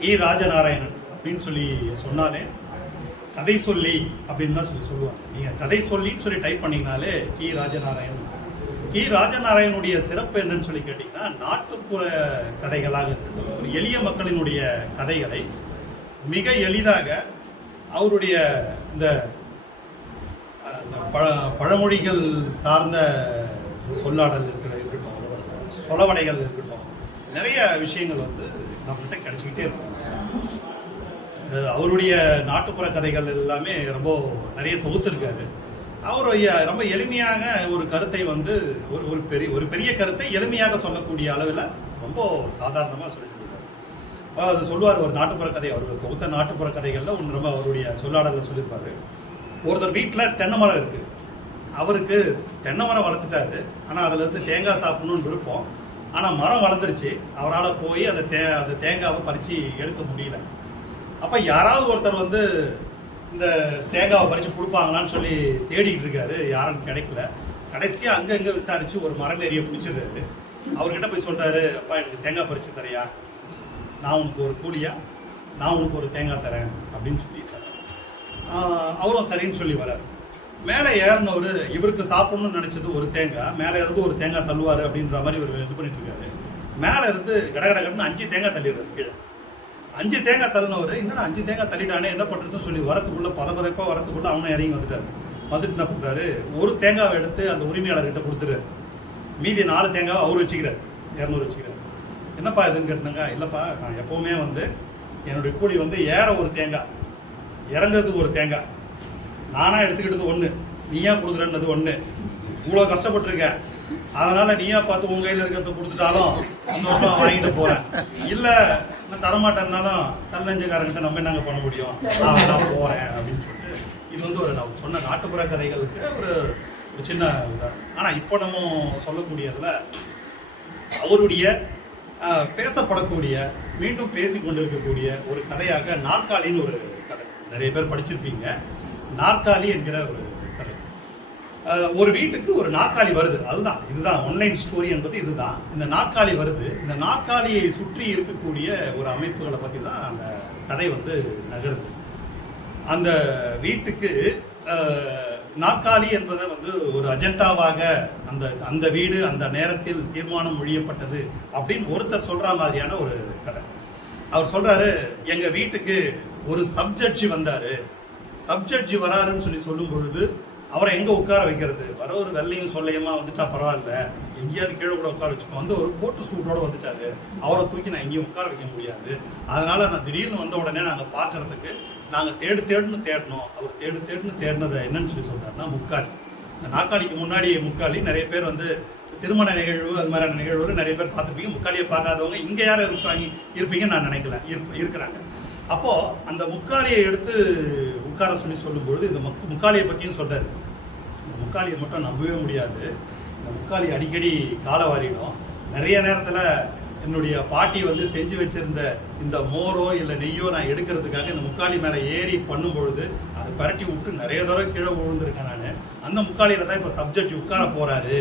கி ராஜநாராயணன் அப்படின்னு சொல்லி சொன்னாலே கதை சொல்லி அப்படின்னு தான் சொல்லி சொல்லுவாங்க. நீங்கள் கதை சொல்லின்னு சொல்லி டைப் பண்ணீங்கனாலே கி ராஜநாராயணன். கி ராஜநாராயணனுடைய சிறப்பு என்னன்னு சொல்லி கேட்டிங்கன்னா நாட்டுப்புற கதைகளாக இருக்கட்டும் ஒரு எளிய மக்களினுடைய கதைகளை மிக எளிதாக அவருடைய இந்த பழ பழமொழிகள் சார்ந்த சொல்லாடல் இருக்கிற இருக்கட்டும் சொலவடைகள் இருக்கட்டும் நிறைய விஷயங்கள் வந்து நம்மகிட்ட கிடைச்சிக்கிட்டே இருக்கும். அவருடைய நாட்டுப்புற கதைகள் எல்லாமே ரொம்ப நிறைய தொகுத்திருக்காரு. அவருடைய ரொம்ப எளிமையாக ஒரு கருத்தை வந்து ஒரு ஒரு பெரிய ஒரு பெரிய கருத்தை எளிமையாக சொல்லக்கூடிய அளவில் ரொம்ப சாதாரணமாக சொல்லியிருக்காரு அது சொல்லுவார் ஒரு நாட்டுப்புற கதை அவர் தொகுத்த நாட்டுப்புற கதைகளில் ஒன்று ரொம்ப அவருடைய சொல்லாடலில் சொல்லியிருப்பாரு. ஒருத்தர் வீட்டில் தென்னை மரம் இருக்குது அவருக்கு தென்னை மரம் வளர்த்துட்டாரு. ஆனால் அதுலேருந்து தேங்காய் சாப்பிடணும்னு விருப்பம். ஆனால் மரம் வளர்ந்துருச்சு. அவரால் போய் அந்த தே அந்த தேங்காவை பறித்து எடுக்க முடியல. அப்போ யாராவது ஒருத்தர் வந்து இந்த தேங்காவை பறித்து கொடுப்பாங்களான்னு சொல்லி தேடிக்கிட்டு இருக்காரு. யாரும் கிடைக்கல. கடைசியாக அங்கே இங்கே விசாரித்து ஒரு மரம் ஏறிய பிடிச்சிடுறாரு. அவர்கிட்ட போய் சொல்கிறாரு அப்பா எனக்கு தேங்காய் பறித்து தரையா நான் உனக்கு ஒரு கூலியா? நான் உனக்கு ஒரு தேங்காய் தரேன். அப்படின்னு சொல்லியிருக்காரு அவரும் சரின்னு சொல்லி வராரு மேலே ஏறினவர் இவருக்கு சாப்பிடணும்னு நினச்சது ஒரு தேங்காய் மேலே இருந்து ஒரு தேங்காய் தள்ளுவார் அப்படின்ற மாதிரி ஒரு இது பண்ணிட்டு இருக்காரு. மேலே இருந்து கடகடகடன்னு அஞ்சு தேங்காய் தள்ளிடுறாரு கீழே. அஞ்சு தேங்காய் தள்ளினவர் என்னடா அஞ்சு தேங்காய் தள்ளிட்டானே என்ன பண்ணுறதுன்னு சொல்லி வரத்துக்குள்ள பத பதப்பாக வரத்துக்குள்ள அவனும் இறங்கி வந்துட்டார். வந்துட்டு என்ன பண்ணுறாரு ஒரு தேங்காவை எடுத்து அந்த உரிமையாளர்கிட்ட கொடுத்துரு. மீதி நாலு தேங்காவை அவர் வச்சுக்கிறார். இரநூறு வச்சுக்கிறார். என்னப்பா இதுன்னு கேட்டாங்க இல்லைப்பா நான் எப்போவுமே வந்து என்னுடைய கூலி வந்து ஏற ஒரு தேங்காய் இறங்குறதுக்கு ஒரு தேங்காய். நானாக எடுத்துக்கிட்டது ஒன்று நீயா கொடுக்குறேன்னது ஒன்று இவ்வளோ கஷ்டப்பட்டிருக்கேன் அதனால நீயா பார்த்து உன் கையில் இருக்கிறத கொடுத்துட்டாலும் சந்தோஷமா வாங்கிட்டு போறேன். இல்லை நான் தரமாட்டேன்னாலும் தன்னஞ்சக்காரங்கிட்ட நம்ம என்னங்க பண்ண முடியும்? நான் நான் போறேன் அப்படின்னு சொல்லிட்டு இது வந்து ஒரு நான் சொன்ன நாட்டுப்புற கதைகளுக்கு ஒரு ஒரு சின்ன உதாரணம் ஆனால் இப்போ நம்ம சொல்லக்கூடியதுல அவருடைய பேசப்படக்கூடிய மீண்டும் பேசி கொண்டிருக்கக்கூடிய ஒரு கதையாக நாற்காலின்னு ஒரு கதை. நிறைய பேர் படிச்சிருப்பீங்க. நாற்காலி என்கிற ஒரு ஒரு வீட்டுக்கு ஒரு நாற்காலி வருது. அதுதான் இதுதான் ஆன்லைன் ஸ்டோரி என்பது இதுதான். இந்த நாற்காலி வருது. இந்த நாற்காலியை சுற்றி இருக்கக்கூடிய ஒரு அமைப்புகளை பற்றி தான் அந்த கதை வந்து நகருது. அந்த வீட்டுக்கு நாற்காலி என்பதை வந்து ஒரு அஜெண்டாவாக அந்த அந்த வீடு அந்த நேரத்தில் தீர்மானம் மொழியப்பட்டது அப்படின்னு ஒருத்தர் சொல்கிற மாதிரியான ஒரு கதை. அவர் சொல்கிறாரு எங்கள் வீட்டுக்கு ஒரு சப்ஜட்ஜி வந்தார். சப்ஜட்ஜி வராருன்னு சொல்லி சொல்லும் பொழுது அவரை எங்கே உட்கார வைக்கிறது? வர ஒரு வெள்ளையும் சொல்லையுமா? வந்துட்டா பரவாயில்ல. எங்கேயாவது கீழே கூட உட்கார வச்சுப்போம் வந்து ஒரு போட்டு சூட்டோடு வந்துட்டாரு. அவரை தூக்கி நான் எங்கேயும் உட்கார வைக்க முடியாது. அதனால் நான் திடீர்னு வந்த உடனே நாங்கள் பார்க்கறதுக்கு நாங்கள் தேடு தேடுன்னு தேடணும். அவர் தேடு தேடுன்னு தேடினதை என்னன்னு சொல்லி சொல்கிறார்னா முக்காலி இந்த நாக்காளிக்கு முன்னாடி முக்காலி நிறைய பேர் வந்து திருமண நிகழ்வு அது மாதிரியான நிகழ்வுகள் நிறைய பேர் பார்த்துருப்பீங்க. முக்காலியை பார்க்காதவங்க இங்கே யாரும் இருப்பாங்க? இருப்பீங்கன்னு நான் நினைக்கல. இருப்ப- இருக்கிறாங்க. அப்போது அந்த முக்காலியை எடுத்து உட்கார சொல்லி சொல்லும்பொழுது இந்த மக் முக்காலியை பற்றியும் சொல்கிறார் இந்த முக்காலியை மட்டும் நம்பவே முடியாது. இந்த முக்காளி அடிக்கடி காலை வாரிடும் நிறைய நேரத்தில் என்னுடைய பாட்டி வந்து செஞ்சு வச்சிருந்த இந்த மோரோ இல்லை நெய்யோ நான் எடுக்கிறதுக்காக இந்த முக்காலி மேலே ஏறி பண்ணும் பொழுது அதை பரட்டி விட்டு நிறைய தடவை கீழே விழுந்திருக்கேன் நான். அந்த முக்காலியில் தான் இப்போ சப்ஜெக்ட் உட்கார போகிறாரு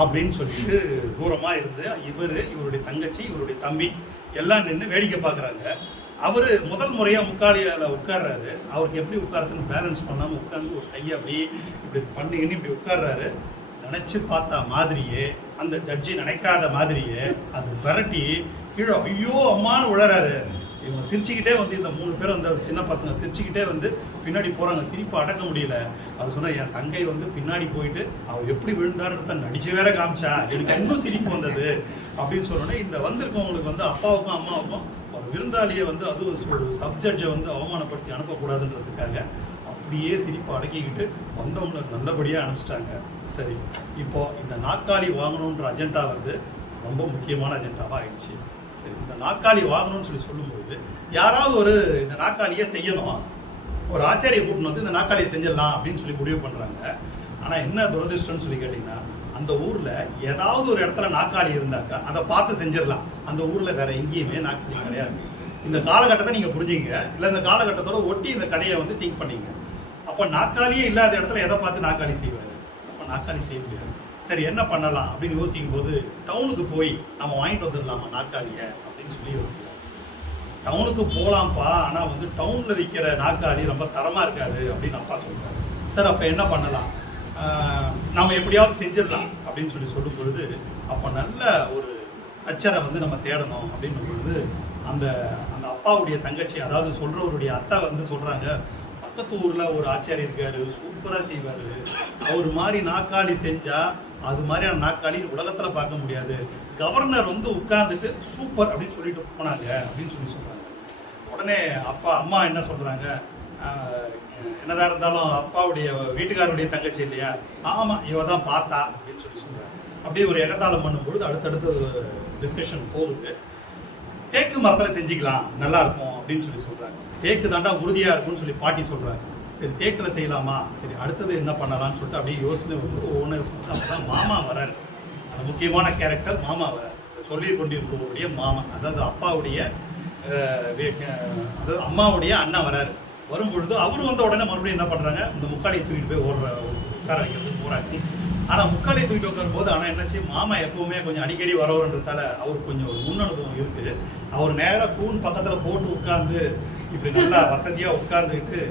அப்படின்னு சொல்லிட்டு தூரமாக இருந்து இவர் இவருடைய தங்கச்சி இவருடைய தம்பி எல்லாம் நின்று வேடிக்கை பார்க்குறாங்க அவர் முதல் முறையாக முக்காலியில் உட்கார்றாரு. அவருக்கு எப்படி உட்காரத்துன்னு பேலன்ஸ் பண்ணாமல் உட்காந்து ஒரு கையை அப்படி இப்படி பண்ணிக்கின்னு இப்படி உட்கார்றாரு. நினச்சி பார்த்தா மாதிரியே அந்த ஜட்ஜி நினைக்காத மாதிரியே அது விரட்டி கீழே ஐயோ அம்மானு உழறாரு இவங்க சிரிச்சுக்கிட்டே வந்து இந்த மூணு பேர் வந்து அவர் சின்ன பசங்க சிரிச்சுக்கிட்டே வந்து பின்னாடி போகிறாங்க சிரிப்பு அடக்க முடியல. அது சொன்னால் என் தங்கை வந்து பின்னாடி போயிட்டு அவள் எப்படி விழுந்தாருன்னு நடிச்சு வேற காமிச்சா. எனக்கு இன்னும் சிரிப்பு வந்தது. அப்படின்னு சொன்னோன்னே இந்த வந்திருக்கவங்களுக்கு வந்து அப்பாவுக்கும் அம்மாவுக்கும் விருந்தாளியை வந்து அது ஒரு சப்ஜெக்டை வந்து அவமானப்படுத்தி அனுப்பக்கூடாதுன்றதுக்காக அப்படியே சிரிப்பை அடக்கிக்கிட்டு வந்தவங்களை நல்லபடியாக அனுப்பிச்சிட்டாங்க. சரி இப்போ இந்த நாற்காலி வாங்கணுன்ற அஜெண்டா வந்து ரொம்ப முக்கியமான அஜெண்டாவாக ஆயிடுச்சு. சரி இந்த நாற்காலி வாங்கணும்னு சொல்லி சொல்லும்போது யாராவது ஒரு இந்த நாற்காலியை செய்யணும். ஒரு ஆச்சாரியை கூட்டம் வந்து இந்த நாற்காலியை செஞ்சிடலாம் அப்படின்னு சொல்லி முடிவு பண்ணுறாங்க ஆனால் என்ன துரதிருஷ்டம்னு சொல்லி கேட்டிங்கன்னா அந்த ஊரில் ஏதாவது ஒரு இடத்துல நாற்காலி இருந்தாக்கா அதை பார்த்து செஞ்சிடலாம். அந்த ஊரில் வேற எங்கேயுமே நாக்காளி கிடையாது. இந்த காலகட்டத்தை நீங்கள் புரிஞ்சுங்க இல்லை இந்த காலகட்டத்தோட ஒட்டி இந்த கதையை வந்து திங்க் பண்ணீங்க. அப்போ நாக்காளியே இல்லாத இடத்துல எதை பார்த்து நாற்காலி செய்வார்? அப்போ நாற்காலி செய்ய முடியாது. சரி என்ன பண்ணலாம் அப்படின்னு யோசிக்கும் போது டவுனுக்கு போய் நம்ம வாங்கிட்டு வந்துடலாமா நாற்காலியை? அப்படின்னு சொல்லி யோசிக்கலாம். டவுனுக்கு போகலாம்ப்பா ஆனால் வந்து டவுனில் விற்கிற நாற்காலி ரொம்ப தரமாக இருக்காது அப்படின்னு அப்பா சொல்கிறார் சார் அப்போ என்ன பண்ணலாம்? நாம் நம்ம எப்படியாவது செஞ்சிடலாம் அப்படின்னு சொல்லி சொல்லும் பொழுது அப்போ நல்ல ஒரு அச்சரை வந்து நம்ம தேடணும் அப்படின்னும் பொழுது அந்த அந்த அப்பாவுடைய தங்கச்சி அதாவது சொல்றவருடைய அத்தை வந்து சொல்றாங்க பக்கத்து ஊர்ல ஒரு ஆச்சாரியர் இருக்காரு சூப்பரா செய்வாரு. அவர் மாதிரி நாற்காலி செஞ்சா அது மாதிரியான நாற்காலி உலகத்துல பார்க்க முடியாது. கவர்னர் வந்து உட்கார்ந்துட்டு சூப்பர் அப்படின்னு சொல்லிட்டு போனாங்க அப்படின்னு சொல்லி சொல்றாங்க. உடனே அப்பா அம்மா என்ன சொல்றாங்க? என்னதான் இருந்தாலும் அப்பாவுடைய வீட்டுக்காரருடைய தங்கச்சி இல்லையா? ஆமாம் இவ தான் பார்த்தா அப்படின்னு சொல்லி சொல்றாங்க அப்படியே ஒரு எகத்தாளம் பண்ணும்பொழுது அடுத்தடுத்து டிஸ்கஷன் போகுது. தேக்கு மரத்தில் செஞ்சுக்கலாம் நல்லா இருக்கும் அப்படின்னு சொல்லி சொல்கிறாங்க தேக்கு தாண்டா உறுதியாக இருக்கும்னு சொல்லி பாட்டி சொல்கிறாங்க சரி தேக்கில் செய்யலாமா? சரி அடுத்தது என்ன பண்ணலாம்னு சொல்லிட்டு அப்படியே யோசனை வந்து ஒவ்வொன்று சொல்லிட்டு அப்பதான் மாமா வராரு. அந்த முக்கியமான கேரக்டர் மாமா வராரு. சொல்லி கொண்டிருக்கக்கூடிய மாமா அதாவது அப்பாவுடைய அதாவது அம்மாவுடைய அண்ணன் வராரு. வரும்பொழுது அவர் வந்த உடனே மறுபடியும் என்ன பண்றாங்க இந்த முக்காலையை தூக்கிட்டு போய் ஓடுற உட்கார வைக்கிறது போராட்டி ஆனா முக்காலையை தூக்கிட்டு உட்காரும் போது ஆனா என்னாச்சு மாமா எப்பவுமே கொஞ்சம் அடிக்கடி வரவர்ன்றதால அவருக்கு கொஞ்சம் ஒரு முன் அனுபவம் இருக்கு. அவர் நேராக கூண் பக்கத்துல போட்டு உட்கார்ந்து இப்படி நல்லா வசதியா உட்கார்ந்துக்கிட்டு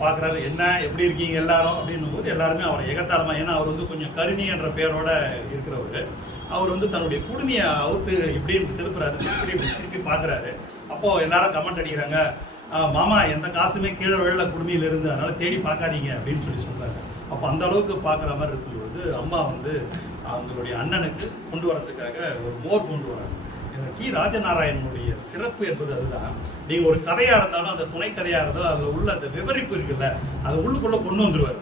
பார்க்குறாரு என்ன எப்படி இருக்கீங்க எல்லாரும்? அப்படின்னும் போது எல்லாருமே அவரை எகத்தாளமா ஏன்னா அவர் வந்து கொஞ்சம் கருணி என்ற பெயரோட இருக்கிறவர். அவர் வந்து தன்னுடைய குடுமையை அவுத்து இப்படின்னு செலுப்புறாரு திருப்பி திருப்பி பார்க்குறாரு அப்போ எல்லாரும் கமெண்ட் அடிக்கிறாங்க மாமா எந்த காசுமே கீழே விழல குடுமையில் இருந்து அதனால் தேடி பார்க்காதீங்க அப்படின்னு சொல்லி சொல்கிறாங்க அப்போ அந்த அளவுக்கு பார்க்குற மாதிரி இருக்கும்போது அம்மா வந்து அவங்களுடைய அண்ணனுக்கு கொண்டு வரதுக்காக ஒரு மோர் கொண்டு வராங்க. கி. ராஜநாராயணனுடைய சிறப்பு என்பது அதுதான். நீங்கள் ஒரு கதையாக இருந்தாலும் அந்த துணை கதையாக இருந்தாலும் அதில் உள்ள அந்த விவரிப்பு இருக்குல்ல அது உள்ளுக்குள்ளே கொண்டு வந்துடுவார்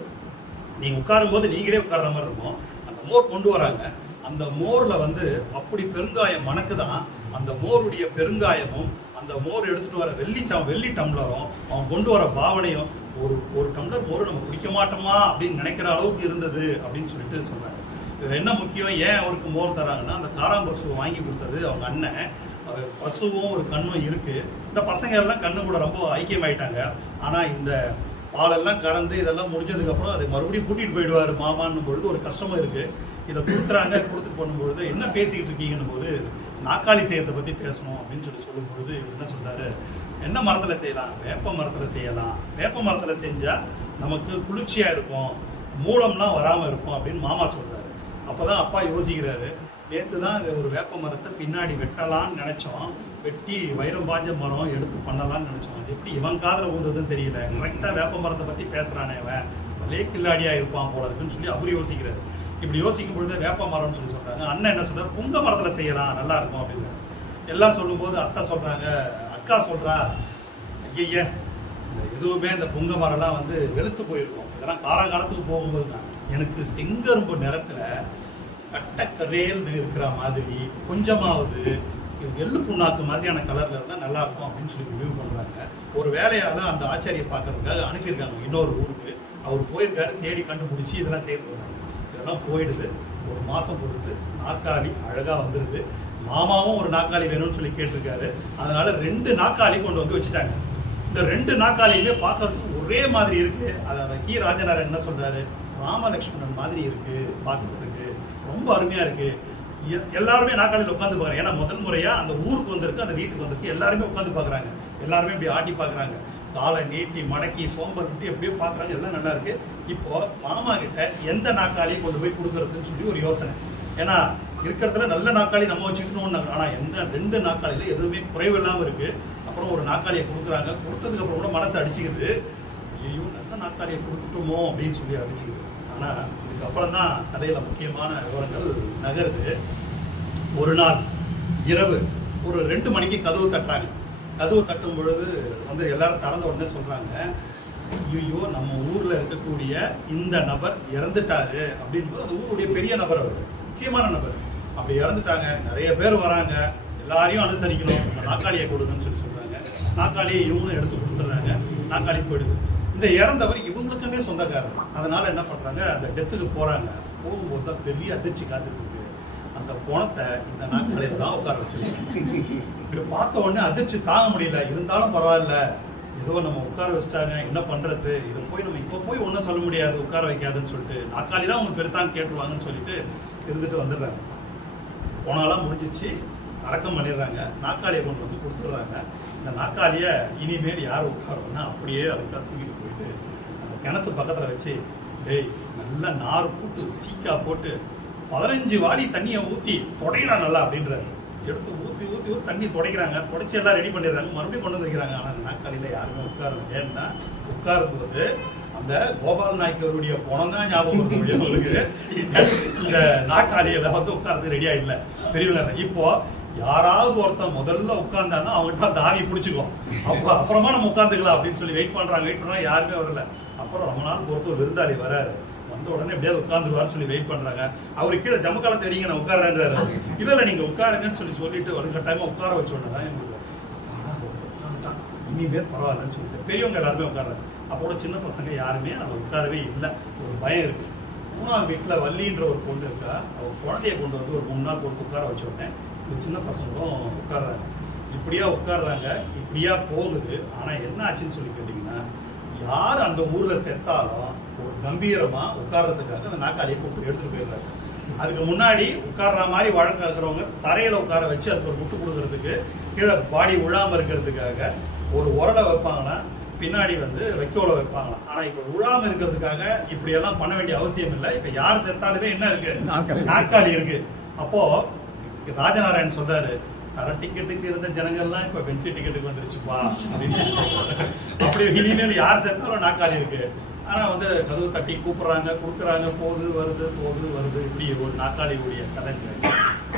நீங்கள் உட்காரும் போது நீங்களே உட்கார்ற மாதிரி இருக்கும். அந்த மோர் கொண்டு வராங்க. அந்த மோரில் வந்து அப்படி பெருங்காயம் மணக்குதான். அந்த மோருடைய பெருங்காயமும் அந்த மோர் எடுத்துகிட்டு வர வெள்ளி சம் வெள்ளி டம்ளரும் அவன் கொண்டு வர பாவனையும் ஒரு ஒரு டம்ளர் மோர் நம்ம குடிக்க மாட்டோமா அப்படின்னு நினைக்கிற அளவுக்கு இருந்தது அப்படின்னு சொல்லிட்டு சொன்னாங்க இதில் என்ன முக்கியம்? ஏன் அவருக்கு மோர் தராங்கன்னா அந்த காராம்பசுவை வாங்கி கொடுத்தது அவங்க அண்ணன். அது பசுவும் ஒரு கண்ணும் இருக்குது இந்த பசங்க எல்லாம் கண்ணு கூட ரொம்ப ஐக்கியமாயிட்டாங்க ஆனால் இந்த பாலெல்லாம் கறந்து இதெல்லாம் முடிஞ்சதுக்கப்புறம் அதை மறுபடியும் கூட்டிகிட்டு போயிடுவாரு மாமான்னும் பொழுது ஒரு கஷ்டமும் இருக்குது இதை கொடுக்குறாங்க கொடுத்துட்டு பண்ணும்பொழுது என்ன பேசிக்கிட்டு இருக்கீங்கன்னு போது நாக்காளி செய்யறதை பற்றி பேசணும் அப்படின்னு சொல்லி சொல்லும்பொழுது இவர் என்ன சொல்கிறாரு என்ன மரத்தில் செய்யலாம்? வேப்ப மரத்தில் செய்யலாம். வேப்ப மரத்தில் செஞ்சால் நமக்கு குளிர்ச்சியாக இருக்கும். மூலம்லாம் வராமல் இருக்கும். அப்படின்னு மாமா சொல்கிறார் அப்போ தான் அப்பா யோசிக்கிறாரு. நேற்று தான் ஒரு வேப்ப மரத்தை பின்னாடி வெட்டலாம்னு நினச்சோம். வெட்டி வைரம் பாஞ்ச மரம் எடுத்து பண்ணலாம்னு நினச்சோம். அது எப்படி இவன் காதில் ஊந்ததுன்னு தெரியல. கரெக்டாக வேப்ப மரத்தை பற்றி பேசுகிறானே அவன் ஒரே கில்லாடியாக இருப்பான் போல இருக்குன்னு சொல்லி அவர் யோசிக்கிறாரு. இப்படி யோசிக்கும் பொழுது வேப்ப மரம்னு சொல்லி சொல்கிறாங்க அண்ணன் என்ன சொல்கிறார் புங்க மரத்தில் செய்யலாம் நல்லா இருக்கும் அப்படின்னு. எல்லாம் சொல்லும்போது அத்தை சொல்கிறாங்க அக்கா சொல்கிறா ஐயய்ய இந்த எதுவுமே இந்த புங்க மரம்லாம் வந்து வெளுத்து போயிருக்கும். இதெல்லாம் காலங்காலத்துக்கு போகும்போது தான். எனக்கு செங்கரும்பு நிறத்தில் கட்டக்கரேல்னு இருக்கிற மாதிரி கொஞ்சமாவது எள்ளு புண்ணாக்கு மாதிரியான கலரில் இருந்தால் நல்லா இருக்கும் அப்படின்னு சொல்லி முடிவு பண்ணுறாங்க ஒரு வேலையால் அந்த ஆச்சாரியை பார்க்கறதுக்காக அனுப்பியிருக்காங்க. இன்னொரு ஊருக்கு. அவர் போயிருக்காரு தேடி கண்டுபிடிச்சி இதெல்லாம் சேர்த்து இதெல்லாம் போயிடுது. ஒரு மாதம் பொறுத்து நாற்காலி அழகாக வந்துருது மாமாவும் ஒரு நாற்காலி வேணும்னு சொல்லி கேட்டிருக்காரு. அதனால ரெண்டு நாற்காலி கொண்டு வந்து வச்சுட்டாங்க. இந்த ரெண்டு நாற்காலியுமே பார்க்கறதுக்கு ஒரே மாதிரி இருக்கு. அதை கி ராஜநாராயணன் என்ன சொல்றாரு? ராமலட்சுமணன் மாதிரி இருக்கு பார்க்கறதுக்கு. ரொம்ப அருமையா இருக்கு. எல்லாருமே நாற்காலியில் உட்காந்து பார்க்குறாங்க ஏன்னா முதல் முறையாக அந்த ஊருக்கு வந்திருக்கு அந்த வீட்டுக்கு வந்திருக்கு. எல்லாருமே உட்காந்து பார்க்குறாங்க எல்லாருமே இப்படி ஆட்டி பார்க்குறாங்க காலை நீட்டி மடக்கி சோம்பல் விட்டு எப்படியோ பார்க்குறாங்க எல்லாம் நல்லா இருக்கு. இப்போ மாமா கிட்ட எந்த நாக்காளியும் கொண்டு போய் கொடுக்கறதுன்னு சொல்லி ஒரு யோசனை. ஏன்னா இருக்கிறதுல நல்ல நாக்காளி நம்ம வச்சுக்கணும்னு ஆனா எந்த ரெண்டு நாற்காலியில எதுவுமே குறைவு இல்லாமல் இருக்கு. அப்புறம் ஒரு நாக்காளியை கொடுக்குறாங்க. கொடுத்ததுக்கு அப்புறம் கூட மனசு அடிச்சுக்குது. ஐயோ நல்ல நாற்காலியை கொடுத்துட்டோமோ அப்படின்னு சொல்லி அடிச்சுக்குது. ஆனா இதுக்கப்புறம் தான் கதையில முக்கியமான விவரங்கள் நகருது. ஒரு நாள் இரவு ஒரு ரெண்டு மணிக்கு கதவு தட்டுறாங்க. கதவு தட்டும் பொழுது வந்து எல்லாரும் திறந்த உடனே சொல்றாங்க ஐயோ நம்ம ஊர்ல இருக்கக்கூடிய இந்த நபர் இறந்துட்டாரு அப்படின்போது அந்த ஊருடைய பெரிய நபர் அவர் முக்கியமான நபர். அப்படி இறந்துட்டாங்க நிறைய பேர் வராங்க எல்லாரையும் அனுசரிக்கணும் இந்த நாக்காளியை கொடுங்கன்னு சொல்லி சொல்றாங்க. நாக்காளியை இவங்களும் எடுத்து கொடுத்துட்றாங்க நாக்காளி போயிடுது. இந்த இறந்தவர் இவங்களுக்குமே சொந்தக்காரர். அதனால என்ன பண்றாங்க அந்த டெத்துக்கு போறாங்க. போகும்போது தான் பெரிய அதிர்ச்சி காத்துட்டு இருக்கு அந்த பணத்தை இந்த நாட்களில் தான் உட்கார வச்சிருக்கேன் இப்படி பார்த்த உடனே அதிர்ச்சி தாங்க முடியல. இருந்தாலும் பரவாயில்ல. ஏதோ நம்ம உட்கார வச்சுட்டாங்க என்ன பண்ணுறது இதை போய் நம்ம இப்போ போய் ஒன்றும் சொல்ல முடியாது உட்கார வைக்காதுன்னு சொல்லிட்டு நாக்காளி தான் அவங்க பெருசான்னு கேட்டுருவாங்கன்னு சொல்லிட்டு இருந்துட்டு வந்துடுறாங்க. போனாலாம் முடிஞ்சிச்சு அடக்கம் பண்ணிடுறாங்க. நாக்காளியை கொண்டு வந்து கொடுத்துட்றாங்க. இந்த நாக்காளியை இனிமேல் யார் உட்காருன்னா அப்படியே அதுக்காக தூக்கிட்டு போயிட்டு அந்த கிணத்து பக்கத்தில் வச்சு டேய் நல்லா நார் போட்டு சீக்கா போட்டு பதினஞ்சு வாடி தண்ணியை ஊற்றி தொடையிடா நல்லா அப்படின்றாரு. எடுத்து ஊற்றி ஊற்றி ஊற்றி தண்ணி துடைக்கிறாங்க துடைச்சி எல்லாம் ரெடி பண்ணிடுறாங்க. மறுபடியும் கொண்டு வந்து வைக்கிறாங்க ஆனால் அந்த நாற்காலியில் யாருமே உட்காரல. ஏன்னா உட்காரும்போது அந்த கோபால் நாய்க்கருடைய பணம் தான் ஞாபகம் வருது ஒழிய அவங்களுக்கு இந்த நாற்காலியில் வந்து உட்காரது ரெடி இல்லை பெரியவங்க இப்போ யாராவது ஒருத்தன் முதல்ல உட்கார்ந்தான்னா அவங்ககிட்ட தாவி பிடிச்சிக்குவோம் அப்போ அப்புறமா நம்ம உட்காந்துக்கலாம் அப்படின்னு சொல்லி வெயிட் பண்ணுறாங்க வெயிட் பண்ணால் யாருமே வரல. அப்புறம் ரொம்ப நாள் பொறுத்து ஒரு விருந்தாளி வராரு. வந்த உடனே எப்படியாவது உட்காந்துருவாருன்னு சொல்லி வெயிட் பண்றாங்க. அவரு கீழே ஜமக்காலம் தெரியுங்க நான் உட்காரன்றாரு இல்ல இல்ல நீங்க உட்காருங்கன்னு சொல்லி சொல்லிட்டு ஒரு கட்டாயமா உட்கார வச்ச உடனே இனிமேல் பரவாயில்லன்னு சொல்லிட்டு பெரியவங்க எல்லாருமே உட்கார்றாங்க. அப்போட சின்ன பசங்க யாருமே அதை உட்காரவே இல்லை. ஒரு பயம் இருக்கு. மூணாவது வீட்டில் வள்ளின்ற ஒரு பொண்ணு இருக்கா? அவள் குழந்தைய கொண்டு வந்து ஒரு மூணு நாள் கொண்டு உட்கார வச்ச உடனே இந்த சின்ன பசங்களும் உட்காடுறாங்க இப்படியா உட்காடுறாங்க இப்படியா போகுது ஆனால் என்ன ஆச்சுன்னு சொல்லி கேட்டிங்கன்னா யார் அந்த ஊரில் செத்தாலும் ஒரு கம்பீரமா உட்கார்றதுக்காக அந்த நாக்காளியை கூப்பிட்டு எடுத்துட்டு போயிடுறாங்க அதுக்கு முன்னாடி உட்கார்ற மாதிரி வழக்கம் இருக்கிறவங்க தரையில உட்கார வச்சு அதுக்கு ஒரு முட்டு கொடுக்கறதுக்கு கீழே பாடி விழாம இருக்கிறதுக்காக ஒரு உரலை வைப்பாங்கன்னா பின்னாடி வந்து வைக்கோலை வைப்பாங்களாம். ஆனா இப்ப விழாம இருக்கிறதுக்காக இப்படி எல்லாம் பண்ண வேண்டிய அவசியம் இல்லை. இப்ப யார் செத்தாலுமே என்ன இருக்கு? நாற்காலி. இருக்கு. அப்போ ராஜநாராயணன் சொல்றாரு தர டிக்கெட்டுக்கு இருந்த ஜனங்கள்லாம் இப்ப பெஞ்சு டிக்கெட்டுக்கு வந்துருச்சுப்பா. அப்படின்னு சொல்லி அப்படி இனிமேல் யார் சேர்த்தாலும் நாற்காலி இருக்கு. ஆனால் வந்து கதவு தட்டி கூப்பிட்றாங்க கொடுக்குறாங்க போகுது வருது போகுது வருது. இப்படி ஒரு நாற்காலியுடைய கதைங்க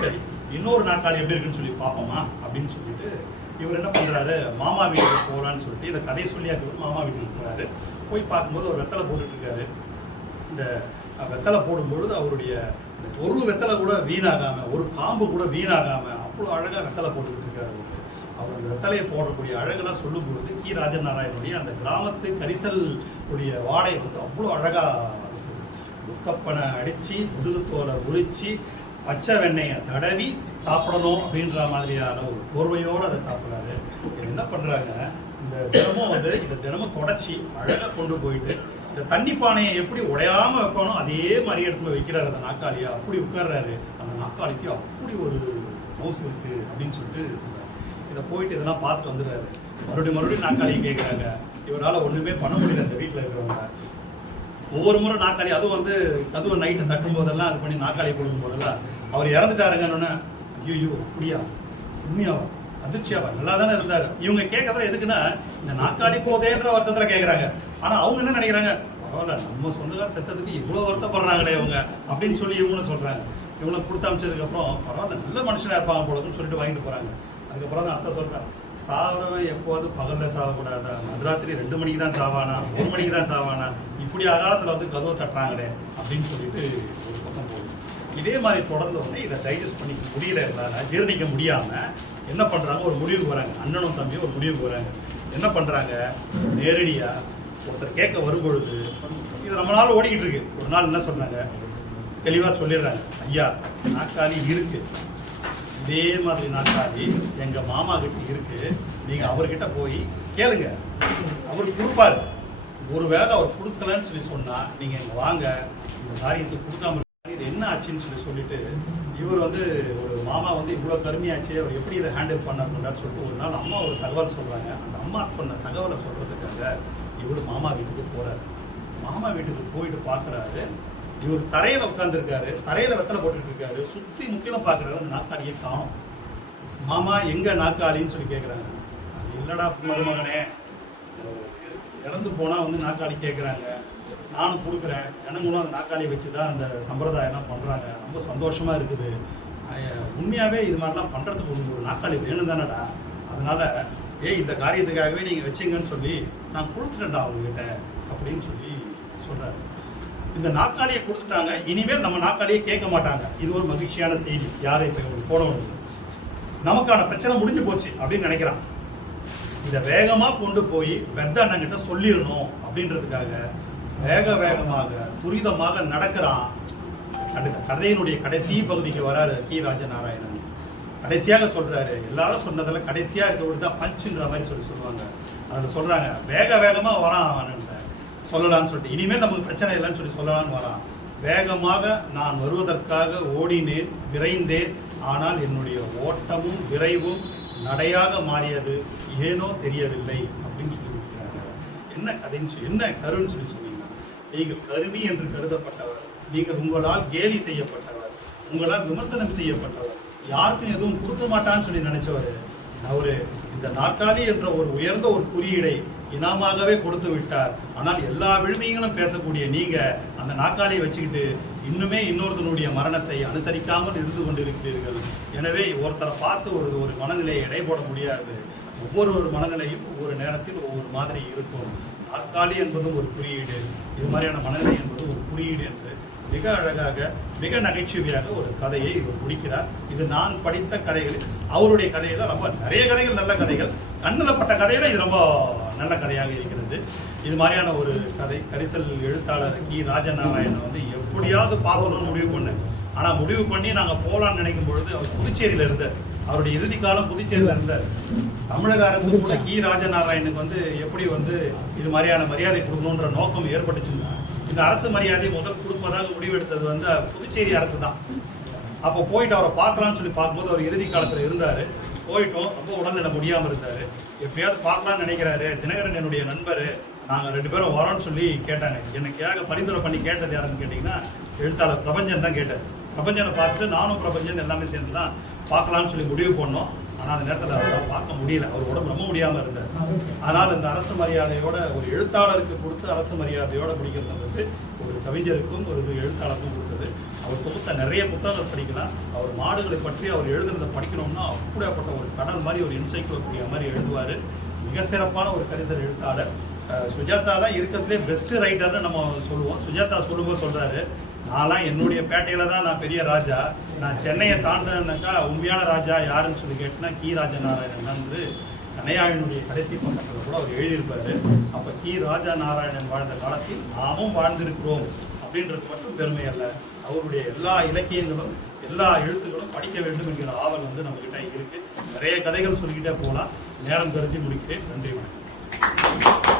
சரி இன்னொரு நாற்காலி எப்படி இருக்குன்னு சொல்லி பார்ப்போமா? அப்படின்னு சொல்லிட்டு இவர் என்ன பண்ணுறாரு மாமா வீட்டுக்கு போகிறான்னு சொல்லிட்டு இதை கதை சொல்லியாக்கு மாமா வீட்டுக்கு போகிறாரு போய் பார்க்கும்போது ஒரு வெத்தலை போட்டுட்டு இருக்காரு. இந்த வெத்தலை போடும்பொழுது அவருடைய ஒரு வெத்தலை கூட வீணாகாமல் ஒரு காம்பு கூட வீணாகாமல் அவ்வளோ அழகாக வெத்தலை போட்டுக்கிட்டு இருக்காரு அவர் வெத்தலையை போடக்கூடிய அழகெல்லாம் சொல்லும்பொழுது கி. ராஜநாராயணுடைய அந்த கிராமத்து கரிசல் உடைய வாடை வந்து அவ்வளோ அழகாக வீசுது. முக்கப்பனை அடிச்சு முதுகுத்தோலை உரித்து பச்சை வெண்ணெயை தடவி சாப்பிடணும் அப்படின்ற மாதிரியான ஒரு போர்வையோடு அதை சாப்பிட்றாரு. என்ன பண்ணுறாங்க இந்த தினமும் வந்து இந்த தினமும் தொடச்சி அழகாக கொண்டு போயிட்டு இந்த தண்ணி பானையை எப்படி உடையாமல் வைப்பானோ அதே மாதிரி இடத்துல வைக்கிறாரு அந்த நாக்காளியை அப்படி உட்கார்றாரு. அந்த நாக்காளிக்கு அப்படி ஒரு மவுஸ் இருக்குது அப்படின்னு சொல்லிட்டு சொல்றாரு. இதை போயிட்டு இதெல்லாம் பார்த்து வந்துடுறாரு. மறுபடியும் மறுபடியும் நாக்காளியை கேட்குறாங்க இவரால் ஒன்றுமே பண்ண முடியல இந்த வீட்டில் இருக்கிறவங்க. ஒவ்வொரு முறை நாக்காளி அதுவும் வந்து அதுவும் நைட்டு தட்டும் போதெல்லாம் அது பண்ணி நாக்காளி கொடுக்கும் போதெல்லாம் அவர் இறந்துட்டாருங்கன்னு ஐயோ அப்படியா? உண்மையாவா? அதிர்ச்சியாவா? நல்லா தானே இருந்தார். இவங்க கேட்கறதுல எதுக்குன்னா இந்த நாக்காளி போதேன்ற வருத்தத்தில் கேட்குறாங்க ஆனால் அவங்க என்ன நினைக்கிறாங்க? பரவாயில்ல நம்ம சொந்தக்கார செத்ததுக்கு இவ்வளோ வருத்தப்படுறாங்களே இவங்க அப்படின்னு சொல்லி இவங்களும் சொல்கிறாங்க இவங்களை கொடுத்து அமைச்சதுக்கப்புறம் பரவாயில்ல நல்ல மனுஷனாக இருப்பாங்க போலன்னு சொல்லிட்டு வாங்கிட்டு போகிறாங்க அதுக்கப்புறம் தான் அத்தை சொல்கிறேன் சாவரவன் எப்போது பகலில் சாவக்கூடாதா? மதுராத்திரி ரெண்டு மணிக்கு தான் சாவானா? ஒரு மணிக்கு தான் சாவானா? இப்படி அகாலத்தில் வந்து கதவை தட்டுறாங்களே அப்படின்னு சொல்லிட்டு ஒரு பக்கம் போகுது. இதே மாதிரி தொடர்ந்து வந்து இதை டைஜஸ்ட் பண்ணிக்க முடியல இருந்தால ஜீரணிக்க முடியாமல் என்ன பண்ணுறாங்க ஒரு முடிவுக்கு வராங்க. அண்ணனும் தம்பியும் ஒரு முடிவுக்கு வராங்க. என்ன பண்ணுறாங்க நேரடியாக ஒருத்தர் கேட்க வரும்பொழுது இது ரொம்ப நாள் ஓடிக்கிட்டு இருக்கு. ஒரு நாள் என்ன சொன்னாங்க? தெளிவாக சொல்லிடுறாங்க. ஐயா நாற்காலி இருக்குது இதே மாதிரி நாற்காலி எங்க மாமா கிட்ட இருக்கு. நீங்க அவர்கிட்ட போய் கேளுங்க. அவர் கொடுப்பாரு. ஒருவேளை அவர் கொடுக்கலன்னு சொல்லி சொன்னா நீங்க இங்க வாங்க. இந்த காரியத்தை கொடுக்காம இது என்ன ஆச்சுன்னு சொல்லி சொல்லிட்டு இவர் வந்து ஒரு மாமா வந்து இவ்வளோ கருமையாச்சு அவர் எப்படி இதை ஹேண்டில் பண்ண சொல்லிட்டு ஒரு நாள் அம்மா ஒரு தகவல் சொல்றாங்க. அந்த அம்மா சொன்ன தகவலை சொல்றதுக்காக இவர் மாமா வீட்டுக்கு போறாரு. மாமா வீட்டுக்கு போயிட்டு பார்க்குறாரு இவர் தரையில உட்கார்ந்துருக்காரு. தரையில வெத்தலை போட்டுட்டு இருக்காரு சுத்தி முக்கியம் பார்க்கறாரு அந்த நாற்காலியை காணும். மாமா எங்க நாற்காலின்னு சொல்லி கேட்குறாங்க இல்லடா மருமகனே. இறந்து போனா வந்து நாற்காலி கேட்குறாங்க நானும் கொடுக்குறேன். ஜனங்களும் அந்த நாற்காலியை வச்சு தான் அந்த சம்பிரதாயம்லாம் பண்ணுறாங்க ரொம்ப சந்தோஷமா இருக்குது. உண்மையாகவே உண்மையாவே இது மாதிரிலாம் பண்ணுறதுக்கு உங்களுக்கு ஒரு நாற்காலி வேணும் தானடா? அதனால ஏய் இந்த காரியத்துக்காகவே நீங்கள் வச்சீங்கன்னு சொல்லி நான் கொடுத்துட்டேன்டா அவங்ககிட்ட அப்படின்னு சொல்லி சொல்றாரு. இந்த நாக்காளியை கொடுத்துட்டாங்க. இனிமேல் நம்ம நாக்காளியை கேட்க மாட்டாங்க. இது ஒரு மகிழ்ச்சியான செய்தி. யாரை இப்போ போனவங்க நமக்கான பிரச்சனை முடிஞ்சு போச்சு அப்படின்னு நினைக்கிறான். இதை வேகமாக கொண்டு போய் வெத்த அண்ணங்கிட்ட சொல்லிடணும் அப்படின்றதுக்காக வேக வேகமாக துரிதமாக நடக்கிறான். கதையினுடைய கடைசி பகுதிக்கு வராரு கி. ராஜநாராயணன். கடைசியாக சொல்றாரு. எல்லாரும் சொன்னதில் கடைசியாக இருக்கிறது தான் பஞ்சுன்ற மாதிரி சொல்லி சொல்லுவாங்க. அதில் சொல்றாங்க. வேக வேகமாக வரான் அவன். சொல்லலாம்னு சொல்லிட்டு. இனிமேல் நமக்கு பிரச்சனை இல்லைன்னு சொல்லி சொல்லலாம்னு வரான் வேகமாக நான் வருவதற்காக ஓடினேன் விரைந்தேன். ஆனால் என்னுடைய ஓட்டமும் விரைவும் நடையாக மாறியது. ஏனோ தெரியவில்லை அப்படின்னு சொல்லி கொடுக்குறாங்க. என்ன கதைன்னு சொல்லி என்ன கருன்னு சொல்லி சொன்னீங்கன்னா நீங்கள் கருவி என்று கருதப்பட்டவர் நீங்கள் உங்களால் கேலி செய்யப்பட்டவர் உங்களால் விமர்சனம் செய்யப்பட்டவர் யாருக்கும் எதுவும் கொடுக்க மாட்டான்னு சொல்லி நினைச்சவர் அவரு இந்த நாற்காலி என்ற ஒரு உயர்ந்த ஒரு குறியீடை இனமாகவே கொடுத்து விட்டார். ஆனால் எல்லா விழுமியங்களும் பேசக்கூடிய நீங்க அந்த நாக்காளியை வச்சுக்கிட்டு இன்னுமே இன்னொருத்தனுடைய மரணத்தை அனுசரிக்காமல் இருந்து கொண்டிருக்கிறீர்கள். எனவே ஒருத்தரை பார்த்து ஒரு ஒரு மனநிலையை எடை போட முடியாது. ஒவ்வொரு ஒரு மனநிலையும் ஒவ்வொரு நேரத்தில் ஒவ்வொரு மாதிரி இருக்கும். நாற்காலி என்பதும் ஒரு குறியீடு. இது மாதிரியான மனநிலை என்பது ஒரு குறியீடு என்று மிக அழகாக மிக நகைச்சுவையாக ஒரு கதையை இவர் முடிக்கிறார். இது நான் படித்த கதைகள் அவருடைய கதையில ரொம்ப நிறைய கதைகள் நல்ல கதைகள். கண்ணில் பட்ட கதையில இது ரொம்ப நல்ல கதையாக இருக்கிறது. இது மாதிரியான ஒரு கதை. கரிசல் எழுத்தாளர் கி. ராஜநாராயணன் வந்து எப்படியாவது பார்க்கணும்னு முடிவு பண்ணேன் ஆனா முடிவு பண்ணி நாங்க போகலாம்னு நினைக்கும் பொழுது அவர் புதுச்சேரியில இருந்தார். அவருடைய இறுதி காலம் புதுச்சேரியில இருந்தார். தமிழக அரசு கூட கி. ராஜநாராயணுக்கு வந்து எப்படி வந்து இது மாதிரியான மரியாதை கொடுக்கணுன்ற நோக்கம் ஏற்பட்டுச்சுன்னா இந்த அரசு மரியாதை முதல் கொடுப்பதாக முடிவெடுத்தது வந்து புதுச்சேரி அரசு தான் அப்போ போயிட்டு அவரை பார்க்கலாம்னு சொல்லி பார்க்கும்போது அவர் இறுதி காலத்தில் இருந்தார். போயிட்டோம். ரொம்ப உடல்நிலை முடியாமல் இருந்தார். எப்படியாவது பார்க்கலாம்னு நினைக்கிறாரு. தினகரன் என்னுடைய நண்பர். நாங்கள் ரெண்டு பேரும் வரோம்னு சொல்லி கேட்டாங்க. எனக்காக பரிந்துரை பண்ணி கேட்டது யாருன்னு கேட்டிங்கன்னா எழுத்தாளர் பிரபஞ்சன் தான் கேட்டார். பிரபஞ்சனை பார்த்துட்டு நானும் பிரபஞ்சன் எல்லாமே சேர்ந்து தான் பார்க்கலாம்னு சொல்லி முடிவு பண்ணோம். ஆனால் அந்த நேரத்தில் அவரால் பார்க்க முடியல. அவர் உடம்பு ரொம்ப முடியாமல் இருந்தார். ஆனால் இந்த அரசு மரியாதையோட ஒரு எழுத்தாளருக்கு கொடுத்து அரசு மரியாதையோட பிடிக்கிறது வந்து ஒரு கவிஞருக்கும் ஒரு எழுத்தாளருக்கும் கொடுத்தது. அவர் தொகுத்த நிறைய புத்தகங்கள் படிக்கலாம். அவர் மாடுகளை பற்றி அவர் எழுதுறதை படிக்கணும்னா அப்படியாப்பட்ட ஒரு கடல் மாதிரி ஒரு என்சைக்ளோபீடியா மாதிரி எழுதுவார். மிக சிறப்பான ஒரு கரிசல் எழுத்தாளர். சுஜாதா தான் இருக்கிறதுலே பெஸ்ட் ரைட்டர்னு நம்ம சொல்லுவோம். சுஜாதா சொல்லும்போது சொல்கிறாரு நான்லாம் என்னுடைய பேட்டையில் தான் நான் பெரிய ராஜா. நான் சென்னையை தாண்டினாக்கா உண்மையான ராஜா யாருன்னு சொல்லி கேட்டினா கி. ராஜா நாராயணன் தான் வந்து கனையாவினுடைய கடைசி பக்கத்தில் கூட அவர் எழுதியிருப்பார். அப்போ கி. ராஜா நாராயணன் வாழ்ந்த காலத்தில் நாமும் வாழ்ந்திருக்கிறோம் அப்படின்றது மட்டும் பெருமை அல்ல. அவருடைய எல்லா இலக்கியங்களும் எல்லா எழுத்துக்களும் படிக்க வேண்டும் என்கிற ஆவல் வந்து நம்ம கிட்ட இருக்கு. நிறைய கதைகள் சொல்லிக்கிட்டே போகலாம் நேரம் கருதி முடிக்கிறேன். நன்றி வணக்கம்.